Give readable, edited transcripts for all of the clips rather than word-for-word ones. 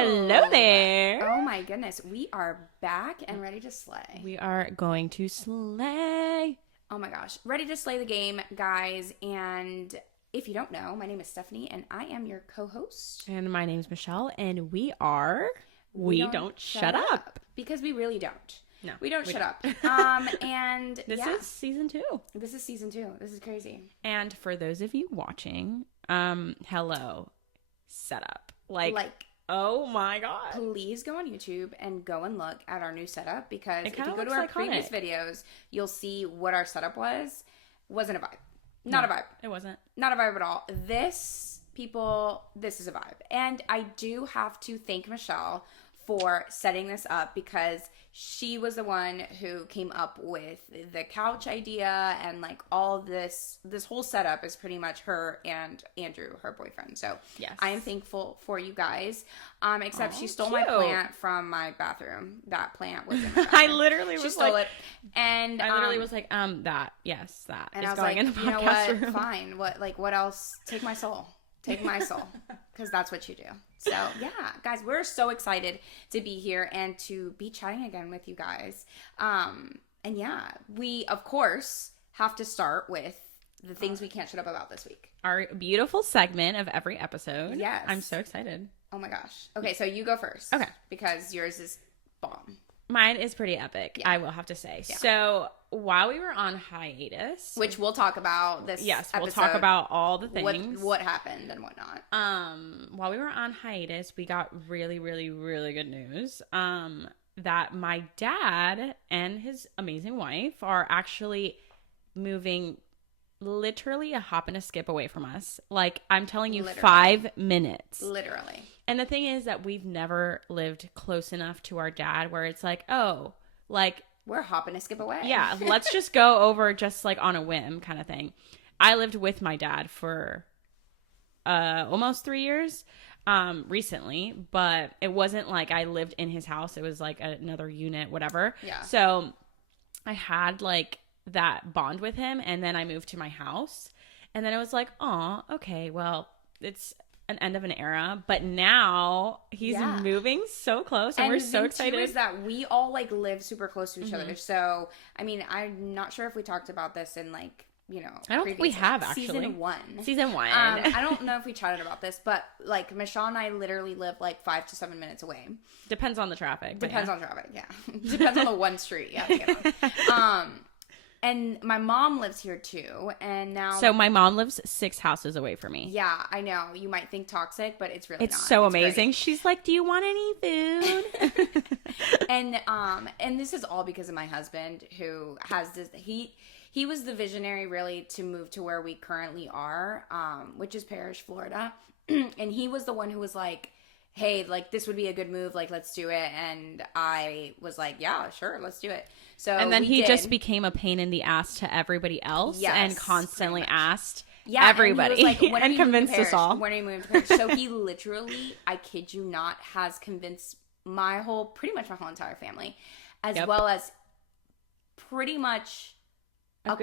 Hello there. Oh my goodness. We are back and ready to slay. We are going to slay. Oh my gosh. Ready to slay the game, guys. And if you don't know, my name is Stephanie and I am your co-host. And my name's Michelle, and we are We Don't Shut Up. Because we really don't. No, we don't shut up. And this is season 2. This is season 2. This is crazy. And for those of you watching, hello, setup. Like, oh my God. Please go on YouTube and go and look at our new setup, because if you go to our previous videos, you'll see what our setup was. Wasn't a vibe. Not a vibe. It wasn't. Not a vibe at all. This is a vibe. And I do have to thank Michelle for setting this up, because she was the one who came up with the couch idea, and like all this whole setup is pretty much her and Andrew, her boyfriend. So yes. I am thankful for you guys. Except she stole my plant from my bathroom. That plant was in my bathroom. I literally was she stole it. And I literally was like, that is and I was going like, in the podcast you know what? room. Fine. What else? Take my soul. Take my soul, because that's what you do. So, yeah, guys, we're so excited to be here and to be chatting again with you guys. And, yeah, we, of course, have to start with the things we can't shut up about this week. Our beautiful segment of every episode. Yes. I'm so excited. Oh, my gosh. Okay, so you go first. Okay. Because yours is bomb. Mine is pretty epic, yeah. I will have to say. Yeah. So, while we were on hiatus, which we'll talk about this episode, we'll talk about all the things. What happened and whatnot. While we were on hiatus, we got really, really, really good news. That my dad and his amazing wife are actually moving literally a hop and a skip away from us. Like, I'm telling you, literally. 5 minutes. Literally. And the thing is that we've never lived close enough to our dad where it's like, oh, like, we're hopping a skip away. Yeah, let's just go over just like on a whim kind of thing. I lived with my dad for almost 3 years recently, but it wasn't like I lived in his house. It was like another unit, whatever. Yeah. So I had like that bond with him, and then I moved to my house, and then it was like, oh, okay, well, it's an end of an era, but now he's moving so close, and we're so excited. Too is that we all like live super close to each other. So I mean, I'm not sure if we talked about this in like, you know, I don't think we have actually. Season one. I don't know if we chatted about this, but like Michelle and I literally live like 5 to 7 minutes away. Depends on the traffic. Depends on traffic. Yeah. Depends on the one street you have to get on. And my mom lives here too, and now... So my mom lives 6 houses away from me. Yeah, I know. You might think toxic, but it's really not. It's so amazing. Great. She's like, do you want any food? And this is all because of my husband, who has this... He was the visionary, really, to move to where we currently are, which is Parrish, Florida. And he was the one who was like, hey, like, this would be a good move, like, let's do it. And I was like, yeah, sure, let's do it. So and then he just became a pain in the ass to everybody else, and constantly asked everybody, and, like, and convinced us all. When are you moving to Paris? So he literally, I kid you not, has convinced pretty much my whole entire family, as well as pretty much a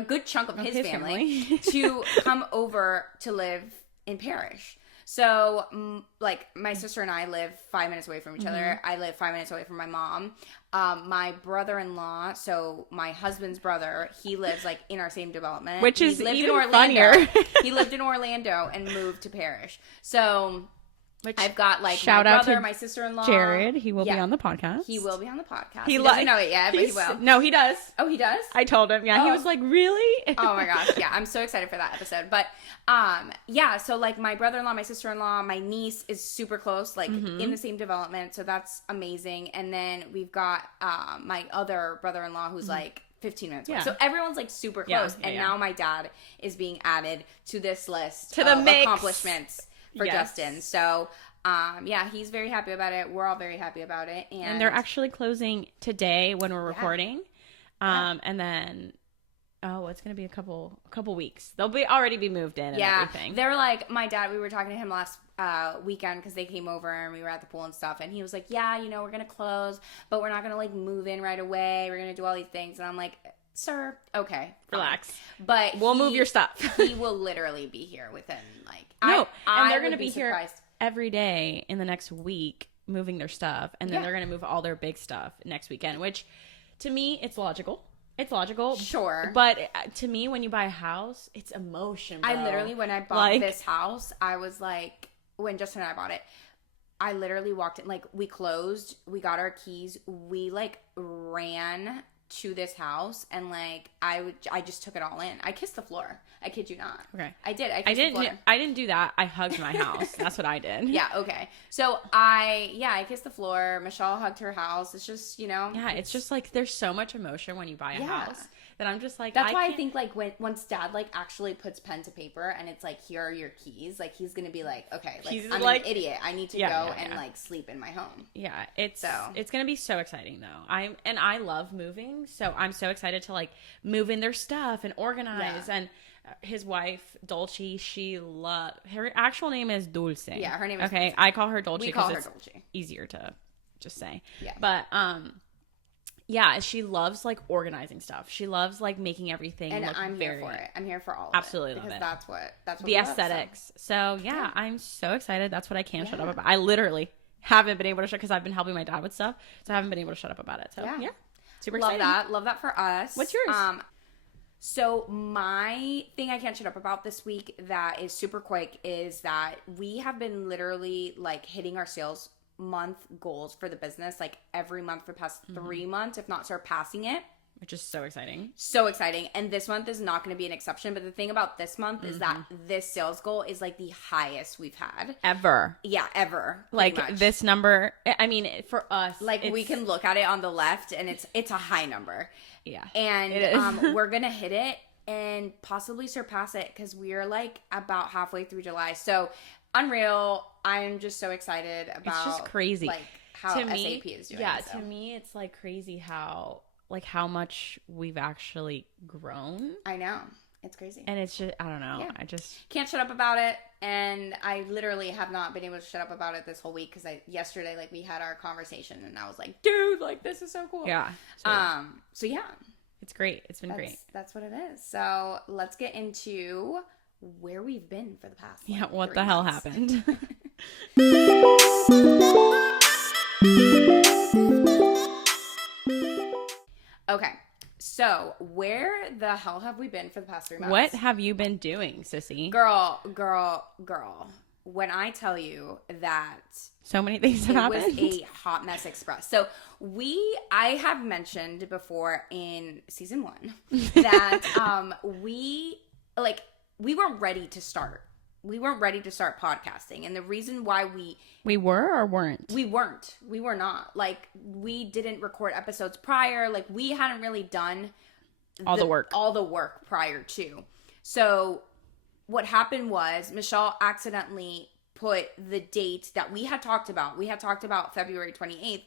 good chunk of his family to come over to live in Parrish. So, like, my sister and I live 5 minutes away from each other. I live 5 minutes away from my mom. My brother-in-law, so my husband's brother, he lives, like, in our same development. Which is even funnier. He lived in Orlando and moved to Parrish. So... I've got, like, shout my out brother, to my sister-in-law. He will be on the podcast. He will be on the podcast. He doesn't know it yet, but he will. No, he does. Oh, he does? I told him. Yeah, he was like, really? Oh, my gosh. Yeah, I'm so excited for that episode. But, yeah, so, like, my brother-in-law, my sister-in-law, my niece is super close, like, in the same development. So that's amazing. And then we've got my other brother-in-law who's, like, 15 minutes away. So everyone's like super close. Now my dad is being added to this list of accomplishments for Justin. So yeah, he's very happy about it. We're all very happy about it. And they're actually closing today when we're recording. And then it's gonna be a couple weeks. They'll already be moved in and everything. They're like, my dad, we were talking to him last weekend because they came over and we were at the pool and stuff, and he was like, yeah, you know, we're gonna close, but we're not gonna like move in right away, we're gonna do all these things. And I'm like, sir, okay, relax, but we'll move your stuff. He will literally be here within like and they're gonna be here every day in the next week moving their stuff, and then they're going to move all their big stuff next weekend, which to me, it's logical. It's logical. Sure. But to me, when you buy a house, it's emotion, bro. I literally, when I bought this house, I was like, when Justin and I bought it, I literally walked in, like, we closed, we got our keys, we, like, ran to this house, and, like, I just took it all in. I kissed the floor. I kid you not. Okay. I did. I kissed the floor. I didn't do that. I hugged my house. That's what I did. Yeah, okay. So, I kissed the floor. Michelle hugged her house. It's just, you know. Yeah, it's just, like, there's so much emotion when you buy a house that I'm just, like, That's why I think, like, once Dad, like, actually puts pen to paper and it's, like, here are your keys, like, he's going to be like, okay, like, I'm an idiot. I need to go and, like, sleep in my home. Yeah, it's going to be so exciting, though. I love moving, so I'm so excited to, like, move in their stuff and organize, and his wife, Dolce, her actual name is Dulce. Yeah, her name is Okay, Dulce. I call her Dolce because it's Dolce. Easier to just say. Yeah. But, yeah, she loves, like, organizing stuff. She loves, like, making everything and look I'm here for it. I'm here for all of absolutely it. Love because it. that's what the aesthetics. So, yeah, I'm so excited. That's what I can't shut up about. I literally haven't been able to shut, because I've been helping my dad with stuff, so I haven't been able to shut up about it. So, yeah. Super excited. Love that for us. What's yours? So my thing I can't shut up about this week that is super quick is that we have been literally, like, hitting our sales month goals for the business, like, every month for the past 3 months, if not surpassing it. Which is so exciting. So exciting. And this month is not going to be an exception. But the thing about this month is that this sales goal is, like, the highest we've had. Ever. Yeah, ever. Like, this number, I mean, for us. Like, we can look at it on the left, and it's a high number. Yeah. And we're going to hit it and possibly surpass it, because we're, like, about halfway through July. So, unreal. I'm just so excited about, it's just crazy, like, how SAP is doing. Yeah, to me, it's, like, crazy how much we've actually grown. I know. It's crazy. And it's just, I don't know. Yeah. I just can't shut up about it. And I literally have not been able to shut up about it this whole week, because yesterday, like, we had our conversation, and I was like, dude, like, this is so cool. Yeah. So yeah. It's great. It's been great. That's what it is. So let's get into where we've been for the past. What the hell happened? Okay. So where the hell have we been for the past 3 months? What have you been doing, sissy? Girl. When I tell you that so many things have happened. It was a hot mess express. So I have mentioned before in season 1 that we weren't ready to start. We weren't ready to start podcasting. And the reason why we were or weren't? We weren't. We were not. Like, we didn't record episodes prior. Like, we hadn't really done all the work prior to. So what happened was Michelle accidentally put the date that we had talked about. We had talked about February 28th.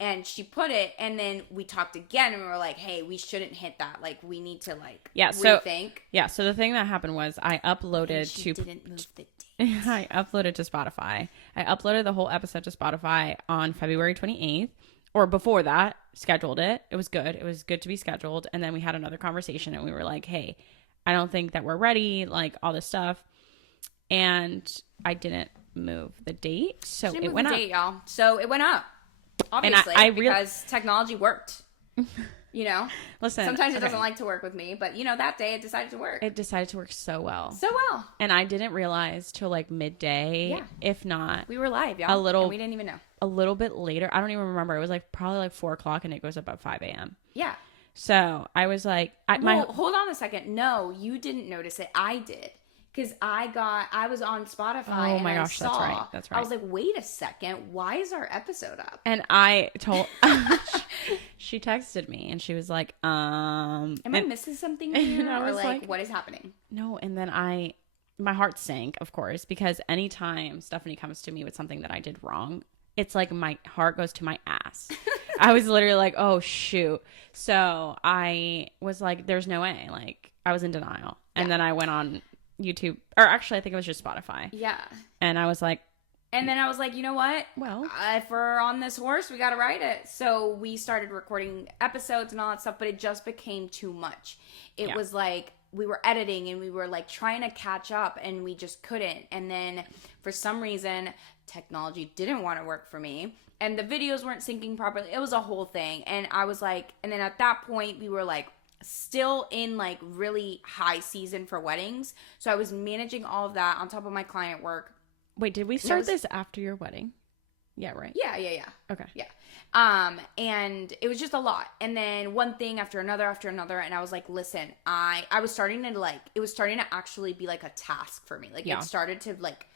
And she put it, and then we talked again, and we were like, hey, we shouldn't hit that. Like, we need to, like, rethink. So the thing that happened was I uploaded didn't move the date. I uploaded to Spotify. I uploaded the whole episode to Spotify on February 28th, or before that, scheduled it. It was good. It was good to be scheduled. And then we had another conversation, and we were like, hey, I don't think that we're ready, like, all this stuff. And I didn't move the date, so it went up. Y'all. So it went up. Obviously, and because technology worked, you know. Listen, sometimes it doesn't like to work with me, but you know, that day it decided to work. It decided to work so well, and I didn't realize till like midday, if not. We were live, y'all. And we didn't even know. A little bit later, I don't even remember. It was like probably like 4:00, and it goes up at 5 a.m. Yeah. So I was like, hold on a second. No, you didn't notice it. I did. Because I was on Spotify. Oh my gosh, that's right. I was like, wait a second, why is our episode up? And I told, she texted me and she was like, Am I missing something here? And I was like, what is happening? No, and then my heart sank, of course, because anytime Stephanie comes to me with something that I did wrong, it's like my heart goes to my ass. I was literally like, oh shoot. So I was like, there's no way. Like, I was in denial. And then I went on YouTube, or actually I think it was just Spotify. Yeah. And I was like, and then I was like, you know what? Well, if we're on this horse, we got to ride it. So we started recording episodes and all that stuff, but it just became too much. It was like we were editing and we were like trying to catch up and we just couldn't. And then for some reason, technology didn't want to work for me and the videos weren't syncing properly. It was a whole thing. And I was like, and then at that point we were like still in like really high season for weddings. So I was managing all of that on top of my client work. Wait, did we start this after your wedding? Yeah, right. Yeah. Okay. Yeah. And it was just a lot. And then one thing after another. And I was like, listen, I was starting to like, it was starting to actually be like a task for me. Like it started to like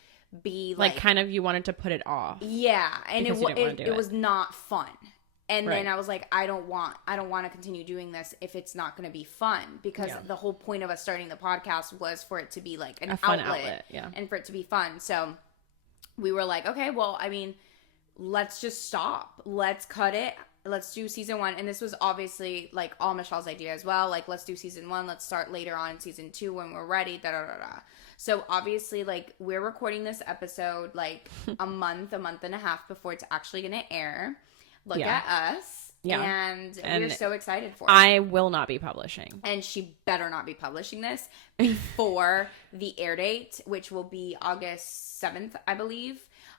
be like kind of, you wanted to put it off. Yeah. And it was not fun. And then I was like, I don't want to continue doing this if it's not going to be fun, because the whole point of us starting the podcast was for it to be like a fun outlet. And for it to be fun. So we were like, okay, well, I mean, let's just stop. Let's cut it. Let's do season 1. And this was obviously like all Michelle's idea as well. Like, let's do season 1. Let's start later on in season 2 when we're ready. So obviously, like, we're recording this episode like a month and a half before it's actually going to air. Look at us. Yeah. And we're so excited for it. I will not be publishing. And she better not be publishing this before the air date, which will be August 7th, I believe.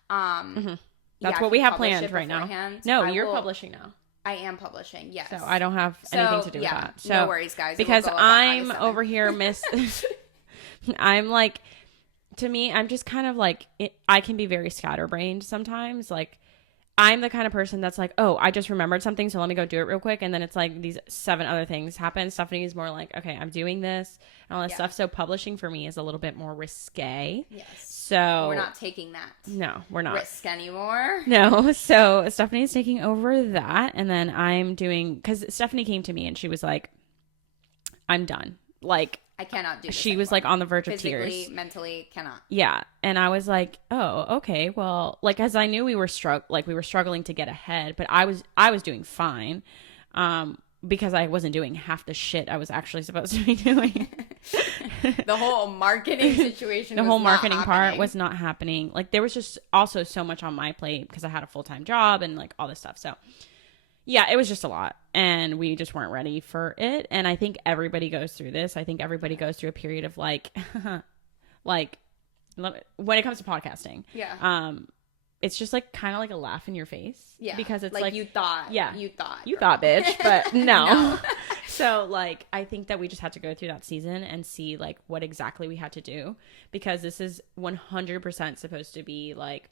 That's what we have planned right now. No, you're publishing now. I am publishing, yes. So I don't have anything to do with that. So, no worries, guys. Because I'm over here, I'm like, to me, I'm just kind of like, I can be very scatterbrained sometimes. Like, I'm the kind of person that's like, oh, I just remembered something, so let me go do it real quick. And then it's like these 7 other things happen. Stephanie is more like, okay, I'm doing this and all this stuff. So publishing for me is a little bit more risque. Yes. So we're not taking that. No, we're not. Risk anymore. No. So Stephanie is taking over that. And then I'm doing, because Stephanie came to me and she was like, I'm done. Like, I cannot do this She anymore. Was like on the verge of tears. Physically, mentally, cannot. Yeah. And I was like, oh, okay. Well, like, as I knew we were struggling to get ahead, but I was doing fine. Because I wasn't doing half the shit I was actually supposed to be doing. The whole marketing situation the whole marketing part was not happening. Like, there was just also so much on my plate because I had a full-time job and like all this stuff. So yeah, it was just a lot and we just weren't ready for it. And I think everybody goes through this. I think everybody goes through a period of like, like when it comes to podcasting. Yeah. It's just like kind of like a laugh in your face. Yeah. Because it's like you thought. Yeah. You thought. You thought, bitch. But no. So like, I think that we just had to go through that season and see like what exactly we had to do, because this is 100% supposed to be like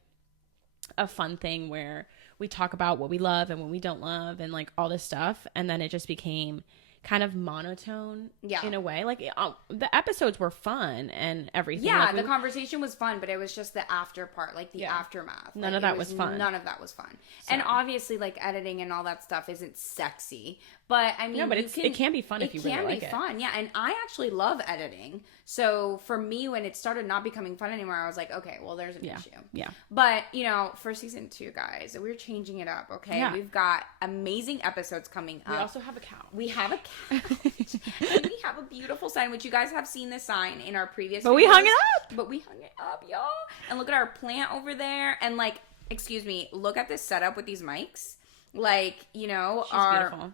a fun thing where we talk about what we love and what we don't love and like all this stuff. And then it just became kind of monotone in a way. Like the episodes were fun and everything. Yeah, like, the conversation was fun, but it was just the after part, like the aftermath. None of that was fun. None of that was fun. So. And obviously, like, editing and all that stuff isn't sexy. But I mean, no, but it can be fun if you really like it. It can be fun, yeah. And I actually love editing. So for me, when it started not becoming fun anymore, I was like, okay, well, there's an issue. Yeah. But, you know, for season 2, guys, we're changing it up, okay? Yeah. We've got amazing episodes coming up. We also have a couch. We have a couch. And we have a beautiful sign, which you guys have seen the sign in our previous But videos. We hung it up. But we hung it up, y'all. And look at our plant over there. And, like, excuse me, look at this setup with these mics. Like, you know, beautiful.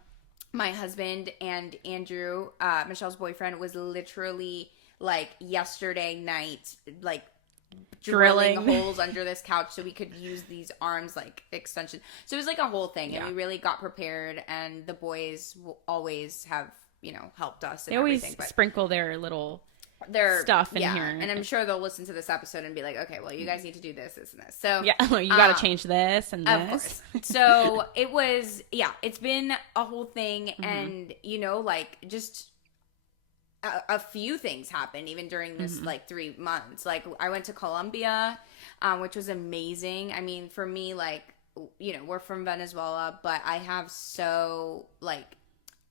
My husband and Andrew, Michelle's boyfriend, was literally like yesterday night, like drilling holes under this couch so we could use these arms like extension. So it was like a whole thing, and we really got prepared. And the boys will always have, you know, helped us. And they always sprinkle their little stuff in here, and I'm sure they'll listen to this episode and be like, okay, well, you guys need to do this and this. So you got to change this and this. Of course. So it was, it's been a whole thing, and you know, like just a few things happened even during this like 3 months. Like I went to Colombia, which was amazing. I mean, for me, like, you know, we're from Venezuela, but I have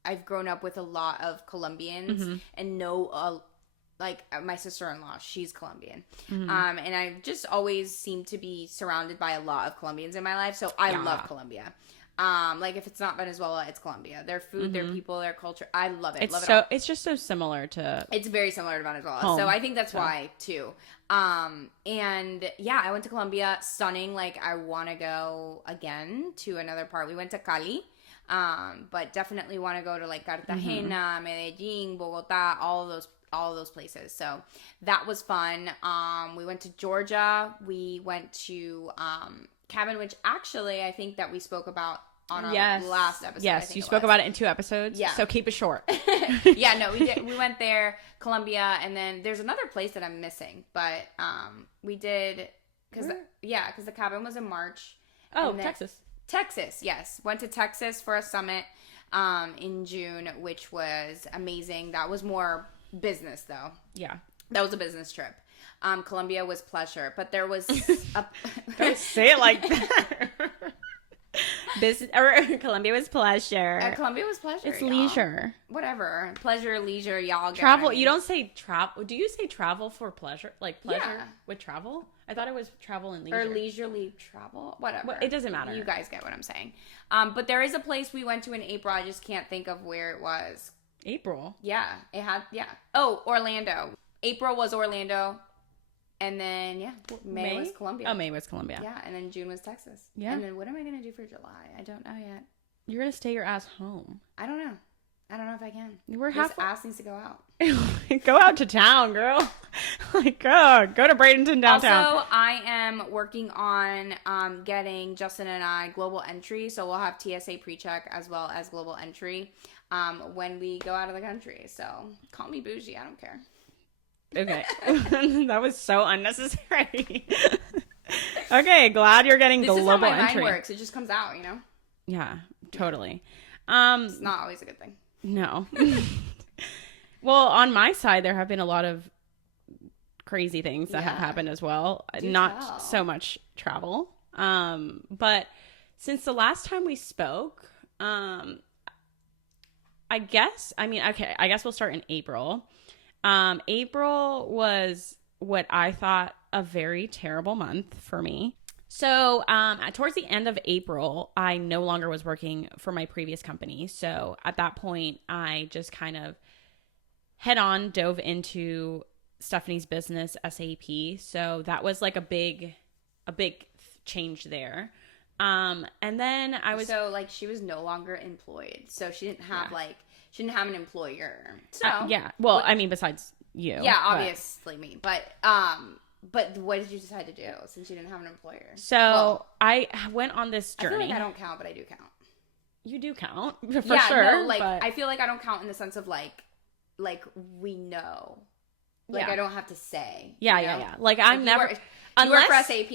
I've grown up with a lot of Colombians and know like my sister-in-law, she's Colombian. And I just always seem to be surrounded by a lot of Colombians in my life. So I love Colombia. Like if it's not Venezuela, it's Colombia. Their food, their people, their culture. I love it. It's just so similar to. It's very similar to Venezuela. Home. So I think that's why too. And yeah, I went to Colombia. Stunning. Like I want to go again to another part. We went to Cali. But definitely want to go to like Cartagena, Medellin, Bogota, all all of those places. So that was fun. We went to Georgia. We went to cabin, which actually I think that we spoke about on our last episode. Yes, you spoke about it in 2 episodes. Yeah. So keep it short. Yeah, no, we did. We went there, Colombia, and then there's another place that I'm missing. But we did, because the cabin was in March. Oh, Texas. Texas, yes. Went to Texas for a summit in June, which was amazing. That was more business, though. Yeah. That was a business trip. Colombia was pleasure, but there was Don't say it like that. Colombia was pleasure. Colombia was pleasure. It's leisure. Whatever. Pleasure, leisure, y'all. Travel. You don't say travel. Do you say travel for pleasure? Like pleasure with travel? I thought it was travel and leisure. Or leisurely travel. Whatever. Well, it doesn't matter. You guys get what I'm saying. But there is a place we went to in April. I just can't think of where it was. April? Yeah. It had, Oh, Orlando. April was Orlando. And then, May was Colombia. Oh, May was Colombia. Yeah, and then June was Texas. Yeah. And then what am I going to do for July? I don't know yet. You're going to stay your ass home. I don't know. I don't know if I can. This ass needs to go out. Go out to town, girl. Like, go to Bradenton downtown. Also, I am working on getting Justin and I global entry. So we'll have TSA pre-check as well as global entry when we go out of the country. So call me bougie. I don't care. Okay. That was so unnecessary. Okay, glad you're getting global entry. This is how my mind works. It just comes out, Yeah, totally. It's not always a good thing. No. Well, on my side, there have been a lot of crazy things that have happened as well. Not so much travel. But since the last time we spoke, I guess we'll start in April. April was what I thought a very terrible month for me. So, towards the end of April, I no longer was working for my previous company. So at that point, I just kind of head on dove into Stephanie's business, SAP. So that was like a big change there. And then she was no longer employed. So she didn't have she didn't have an employer. So well, I mean, besides you. Yeah, obviously me. But what did you decide to do since you didn't have an employer? So I went on this journey. I feel like I don't count, but I do count. You do count for sure. No, I feel like I don't count in the sense of like we know. Like I don't have to say. Yeah. Like I'm never unless you work for SAP.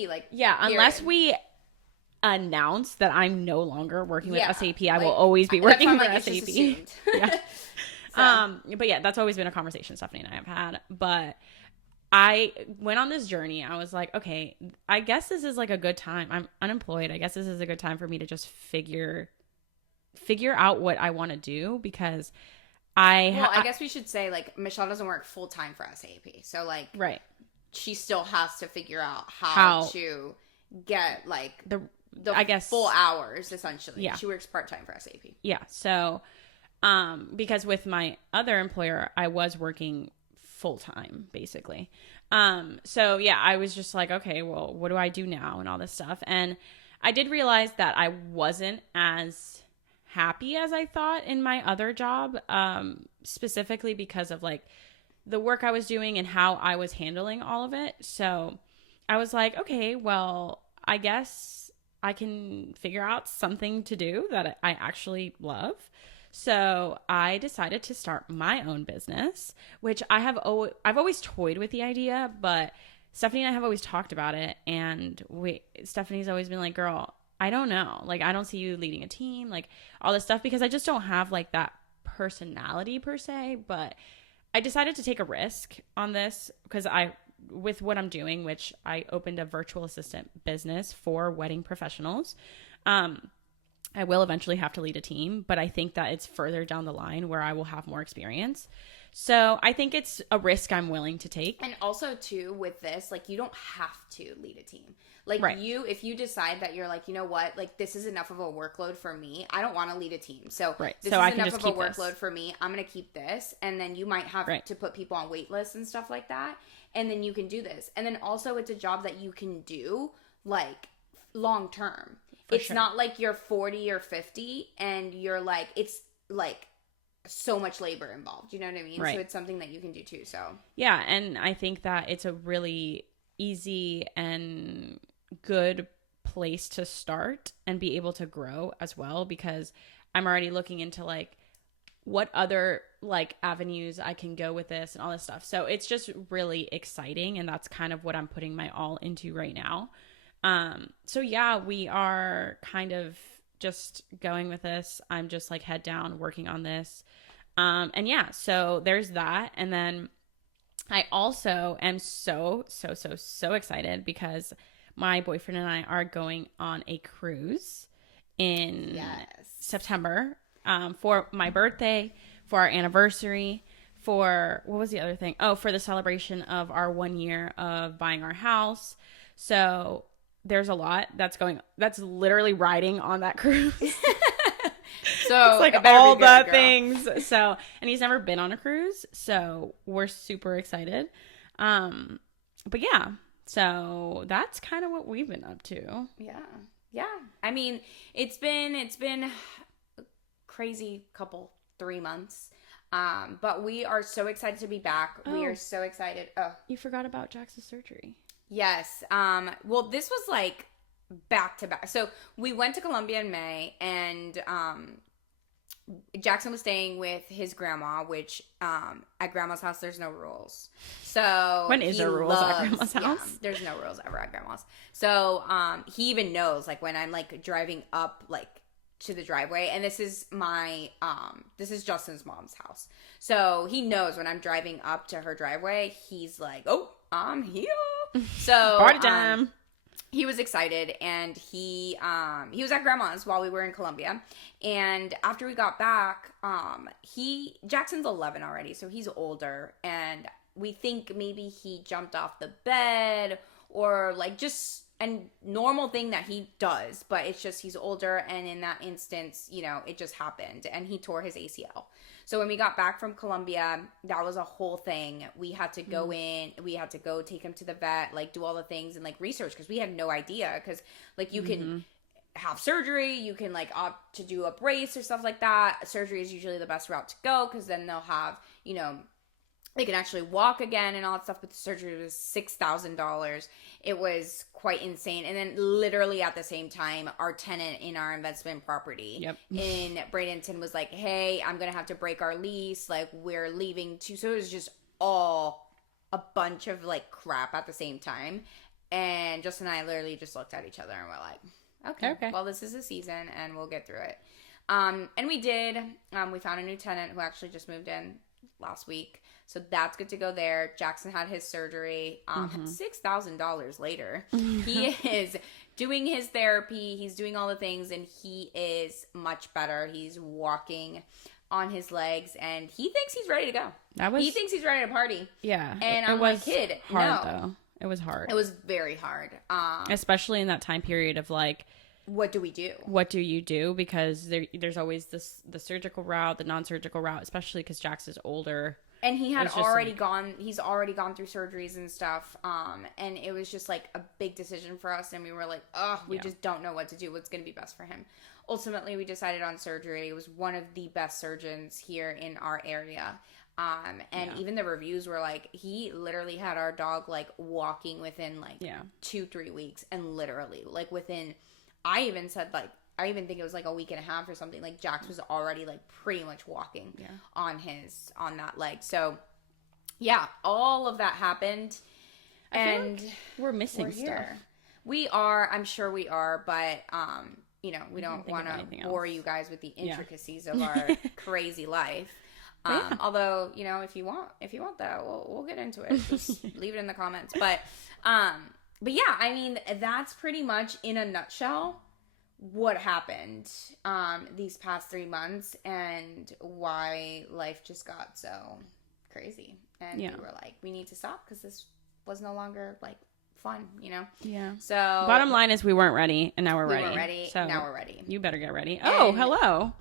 Unless we announce that I'm no longer working with SAP, I will always be working for SAP. Yeah. But yeah, that's always been a conversation Stephanie and I have had. But I went on this journey. I was like, okay, I guess this is like a good time. I'm unemployed. I guess this is a good time for me to just figure out what I want to do, because I guess we should say like Michelle doesn't work full time for SAP. So like right. She still has to figure out how to get like the I guess full hours essentially. Yeah. She works part-time for SAP. Yeah. So because with my other employer, I was working full-time basically. So yeah, I was just like, okay, well, what do I do now and all this stuff. And I did realize that I wasn't as happy as I thought in my other job, specifically because of like the work I was doing and how I was handling all of it. So I was like, okay, well, I guess I can figure out something to do that I actually love. So I decided to start my own business, which I've always toyed with the idea, but Stephanie and I have always talked about it. And Stephanie's always been like, girl, I don't know. Like, I don't see you leading a team, like all this stuff, because I just don't have like that personality per se. But I decided to take a risk on this because with what I'm doing, which I opened a virtual assistant business for wedding professionals. I will eventually have to lead a team, but I think that it's further down the line where I will have more experience. So I think it's a risk I'm willing to take. And also too, with this, like, you don't have to lead a team. Like right. If you decide that you're like, you know what, like this is enough of a workload for me. I don't want to lead a team. So right. this so is I enough of a workload for me. I'm going to keep this. And then you might have to put people on wait lists and stuff like that. And then you can do this. And then also it's a job that you can do like long term. It's not like you're 40 or 50 and you're like, it's like so much labor involved. You know what I mean? Right. So it's something that you can do too. So yeah, and I think that it's a really easy and good place to start and be able to grow as well, because I'm already looking into like what other like avenues I can go with this and all this stuff. So it's just really exciting, and that's kind of what I'm putting my all into right now. So yeah, we are kind of just going with this. I'm just like head down working on this. And yeah, so there's that. And then I also am so excited because my boyfriend and I are going on a cruise in September, for my birthday, for our anniversary, for what was the other thing? Oh, for the celebration of our 1 year of buying our house. So there's a lot that's literally riding on that cruise. So it's like all the things. So, and he's never been on a cruise, so we're super excited. But yeah, so that's kind of what we've been up to. Yeah. I mean, it's been a crazy 3 months. But we are so excited to be back. Oh, we are so excited. Oh, you forgot about Jax's surgery. Yes. Well, this was like back to back. So we went to Colombia in May, and Jackson was staying with his grandma, which at grandma's house there's no rules. So when is there rules at grandma's house? Yeah, there's no rules ever at grandma's. So he even knows like when I'm like driving up like to the driveway, and this is Justin's mom's house. So he knows when I'm driving up to her driveway, he's like, "Oh, I'm here." So party time. He was excited, and he was at grandma's while we were in Colombia. And after we got back, Jackson's 11 already, so he's older, and we think maybe he jumped off the bed or like just a normal thing that he does, but it's just he's older, and in that instance, you know, it just happened, and he tore his ACL. So when we got back from Colombia, that was a whole thing. We had to go in, we had to go take him to the vet, like do all the things and like research, because we had no idea, because like you can have surgery, you can like opt to do a brace or stuff like that. Surgery is usually the best route to go, because then they'll have, you know, they can actually walk again and all that stuff, but the surgery was $6,000. It was quite insane. And then literally at the same time, our tenant in our investment property in Bradenton was like, "Hey, I'm going to have to break our lease. Like, we're leaving too." So it was just all a bunch of like crap at the same time. And Justin and I literally just looked at each other and we're like, okay. Well, this is the season and we'll get through it. And we did. We found a new tenant who actually just moved in last week. So that's good to go there. Jackson had his surgery. $6,000 later. He is doing his therapy. He's doing all the things, and he is much better. He's walking on his legs, and he thinks he's ready to go. He thinks he's ready to party. Yeah. And I'm like, kid, hard, though. It was hard. It was very hard. Especially in that time period of like, what do we do? What do you do? Because there's always the surgical route, the non-surgical route, especially because Jax is older. And he had already he's already gone through surgeries and stuff. And it was just like a big decision for us. And we were like, we just don't know what to do. What's going to be best for him? Ultimately, we decided on surgery. It was one of the best surgeons here in our area. Even the reviews were like, he literally had our dog like walking within like 2-3 weeks. And literally like within, I even think it was like a week and a half or something. Like Jax was already like pretty much walking on that leg. So yeah, all of that happened, and like we're missing stuff. We are, I'm sure we are, but you know, we don't want to bore you guys with the intricacies of our crazy life. Although, you know, if you want that, we'll get into it. Just leave it in the comments. But yeah, I mean, that's pretty much in a nutshell what happened these past 3 months and why life just got so crazy. And we were like, we need to stop because this was no longer like fun, you know? Yeah. So bottom line is we weren't ready, and now we're ready. We weren't ready, so now we're ready. You better get ready. Oh, hello.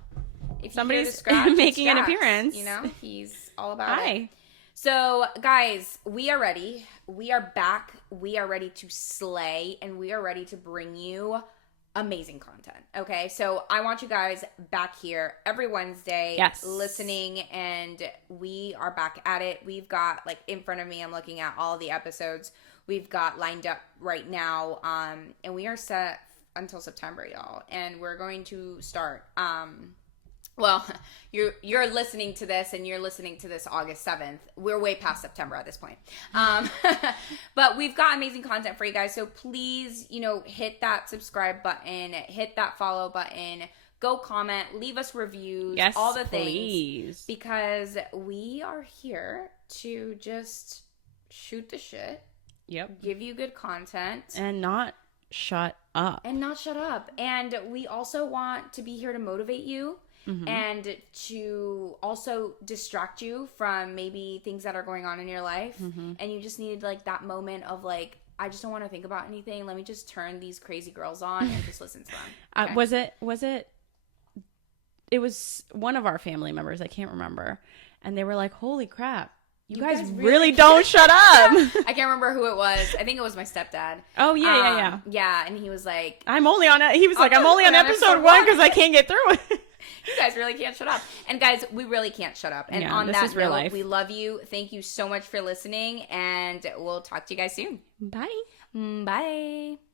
If somebody's scratch, making an appearance. You know, he's all about it. Hi. So, guys, we are ready. We are back. We are ready to slay, and we are ready to bring you amazing content. Okay, so I want you guys back here every Wednesday, listening, and we are back at it. We've got, like, in front of me, I'm looking at all the episodes we've got lined up right now, and we are set until September, y'all, and we're going to start. Well, you're listening to this, and you're listening to this August 7th. We're way past September at this point. But we've got amazing content for you guys. So please, hit that subscribe button, hit that follow button, go comment, leave us reviews, all the things. Because we are here to just shoot the shit. Yep. Give you good content. And not shut up. And we also want to be here to motivate you. Mm-hmm. And to also distract you from maybe things that are going on in your life. Mm-hmm. And you just need, like, that moment of, like, I just don't want to think about anything. Let me just turn these crazy girls on and just listen to them. Okay? It was one of our family members. I can't remember. And they were like, holy crap. You guys really don't shut up. I can't remember who it was. I think it was my stepdad. Oh, yeah. Yeah, and he was like... I'm only on episode 1 because I can't get through it. You guys really can't shut up. And guys, we really can't shut up. And on that note, we love you. Thank you so much for listening. And we'll talk to you guys soon. Bye. Bye.